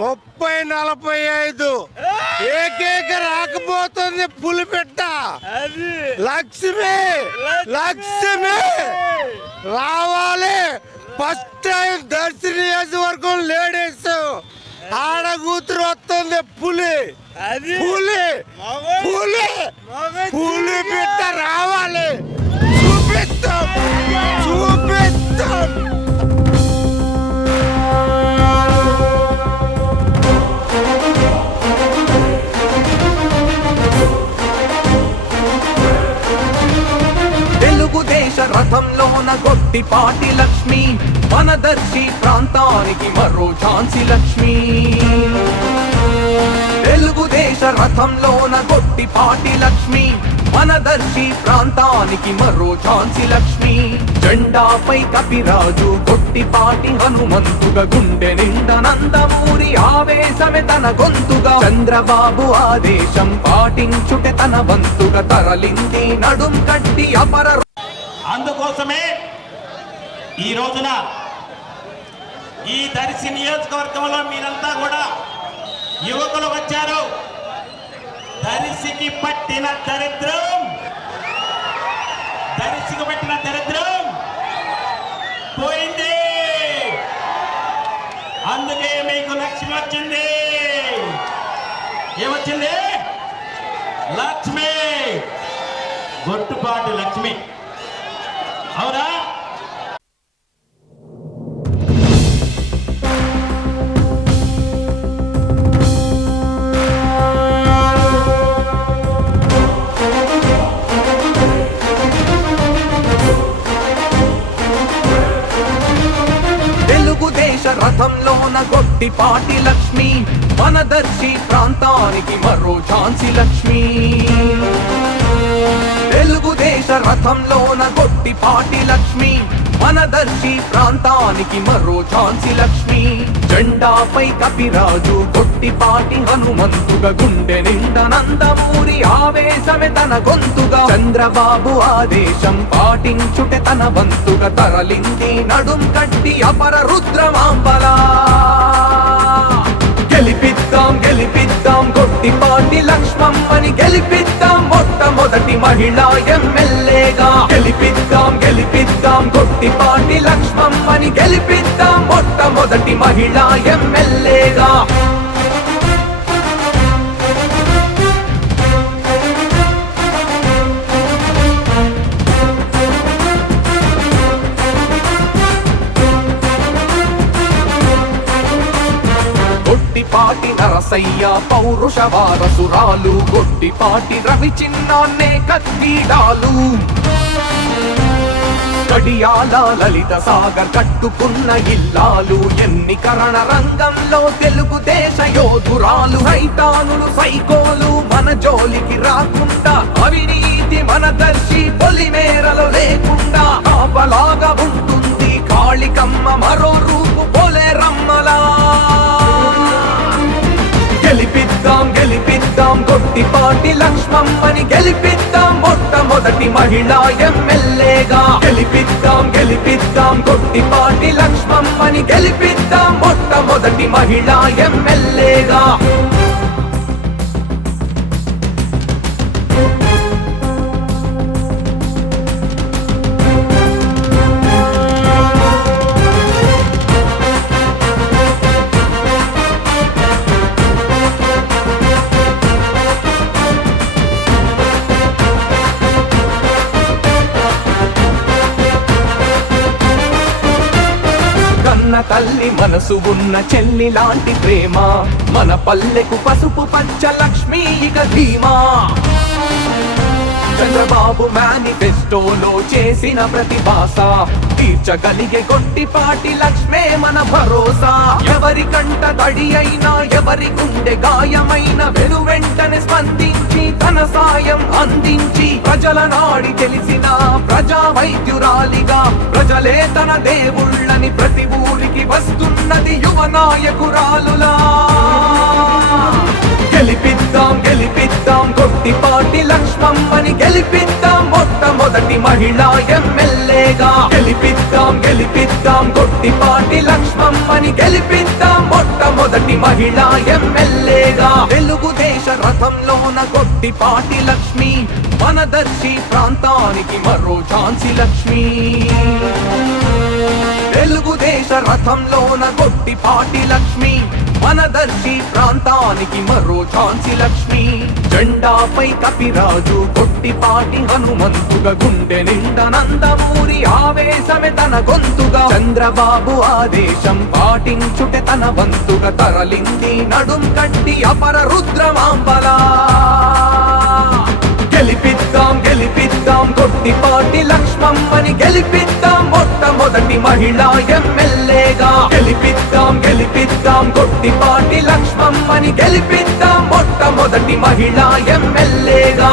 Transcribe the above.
ముప్పై నలభై ఐదు. ఏకేక రాకపోతుంది పులిపెట్ట. లక్ష్మి లక్ష్మి. రావాలి. ఫస్ట్ టైం దర్శన నియోజకవర్గం లేడీస్. ఆడ కూతురు వస్తుంది పులి. పులి. పులి. పులి బిడ్డ రావాలి. రథంలోన గొట్టిపాటి లక్ష్మి మనదర్శి ప్రాంతానికి మరో ఝాన్సీ లక్ష్మి. తెలుగుదేశ రథంలోన గొట్టిపాటి లక్ష్మి మనదర్శి ప్రాంతానికి మరో ఝాన్సీ లక్ష్మి. జెండాపై కపిరాజు గొట్టిపాటి హనుమంతుగా గుండె నిండా నందమూరి ఆవేశమే తన గొంతుగా. చంద్రబాబు ఆదేశం పాటించుటే తన వంతుగా తరలింది నడుం కట్టి అపర కోసమే ఈ రోజున ఈ దర్శి నియోజకవర్గంలో మీరంతా కూడా యువకులు వచ్చారు. దర్శికి పట్టిన దరిద్రం. దర్శికి పట్టిన దరిద్రం పోయింది. అందుకే మీకు లక్ష్మి వచ్చింది. ఏమొచ్చింది? లక్ష్మి. గొట్టుపాటి లక్ష్మి. అవునా? తెలుగుదేశ రథంలోన గొట్టిపాటి లక్ష్మి మనదర్శి ప్రాంతానికి మరో ఝాన్సీ లక్ష్మి. రథంలోన గొట్టిపాటి లక్ష్మి మనదర్శి ప్రాంతానికి మరో ఝాన్సీ లక్ష్మి. జెండాపై కపిరాజు గొట్టిపాటి హనుమంతుగా గుండె నిండనందమూరి ఆవేశమే తన గొంతుగా. చంద్రబాబు ఆదేశం పాటించుటే తన వంతుగా తరలింది నడుం కట్టి అపర రుద్రమాంబలా. గెలిపిద్దాం గెలిపిద్దాం గొట్టిపాటి లక్ష్మమ్మని గెలిపిద్దాం. మొట్టమొదటి మహిళా ఎమ్మె గొట్టిపాటి లక్ష్మమ్మని గెలిపిద్దాం మొట్టమొదటి మహిళా ఎమ్మెల్యేగా. గొట్టిపాటి నరసయ్య పౌరుష వారసురాలు గొట్టిపాటి రవి చిన్నాన్నే కత్తిడాలు కడియాల లలిత సాగర్ కట్టుకున్న ఇల్లాలు ఎన్నికరణ రంగంలో తెలుగుదేశ యోధురాలు రైతానులు సైకోలు మన జోలికి రాకుండా అవినీతి మన దర్శి పొలిమేరలు లేకుండా కాపలాగా ఉంటుంది కాళికమ్మ మరో రూపు పొలేరమ్మలా గెలిపిద్దాం గెలిపిద్దాం కొట్టిపాటి లక్ష్మమ్మని గెలిపిద్దాం మొట్టమొదటి మహిళా ఎమ్మె గెలిపిద్దాం. గెలిపిద్దాం గొట్టిపాటి లక్ష్మమ్మని గెలిపిద్దాం. మొట్టమొదటి మహిళా ఎమ్మెల్యేగా తల్లి మనసు ఉన్న చెల్లి లాంటి ప్రేమ. మన పల్లెకు పసుపు పచ్చ లక్ష్మీ ఇక ధీమా. చంద్రబాబు మేనిఫెస్టోలో చేసిన ప్రతి భాష తీర్చగలిగే కొట్టిపాటి లక్ష్మే మన భరోసా. ఎవరి కంట తడి అయినా ఎవరి గుండె గాయమైన వెను వెంటనే స్పందించి తన సాయం అందించి ప్రజల నాడి తెలిసిన ప్రజా వైద్యురాలిగా ప్రజలే తన దేవుళ్ళని ప్రతి ఊరికి వస్తున్నది యువ నాయకురాలులా. గెలిపిద్దాం గెలిపిద్దాం కొట్టిపాటి లక్ష్మమ్మని గెలిపిద్దాం మొట్టమొదటి మహిళా ఎమ్మెల్యేగా. గెలిపిద్దాం గెలిపిద్దాం గొట్టిపాటి లక్ష్మమ్మని గెలిపిద్దాం మొట్టమొదటి మహిళా ఎమ్మెల్యేగా. తెలుగుదేశ రథంలోన కొట్టిపాటి లక్ష్మి మనదర్శి ప్రాంతానికి మరో ఝాన్సీ లక్ష్మి. తెలుగుదేశ రథంలోన గొట్టిపాటి లక్ష్మి మనదర్శి ప్రాంతానికి మరో ఛాన్సి లక్ష్మి. జెండాపై కపిరాజు కొట్టిపాటి హనుమంతుగా గుండె నిండా నందమూరి ఆవేశమే తన గొంతుగా. చంద్రబాబు ఆదేశం పాటించుటే తన వంతుగా తరలింది నడుం కట్టి అపర రుద్రమాంబలా. గెలిపిద్దాం గెలిపిద్దాం గొట్టిపాటి బమ్మని గెలిపిద్దాం. మొట్టమొదటి మహిళా ఎమ్మెల్యేగా గెలిపిద్దాం గెలిపిద్దాం. గొట్టిపాటి లక్ష్మమ్మని గెలిపిద్దాం. మొట్టమొదటి మహిళా ఎమ్మెల్యేగా.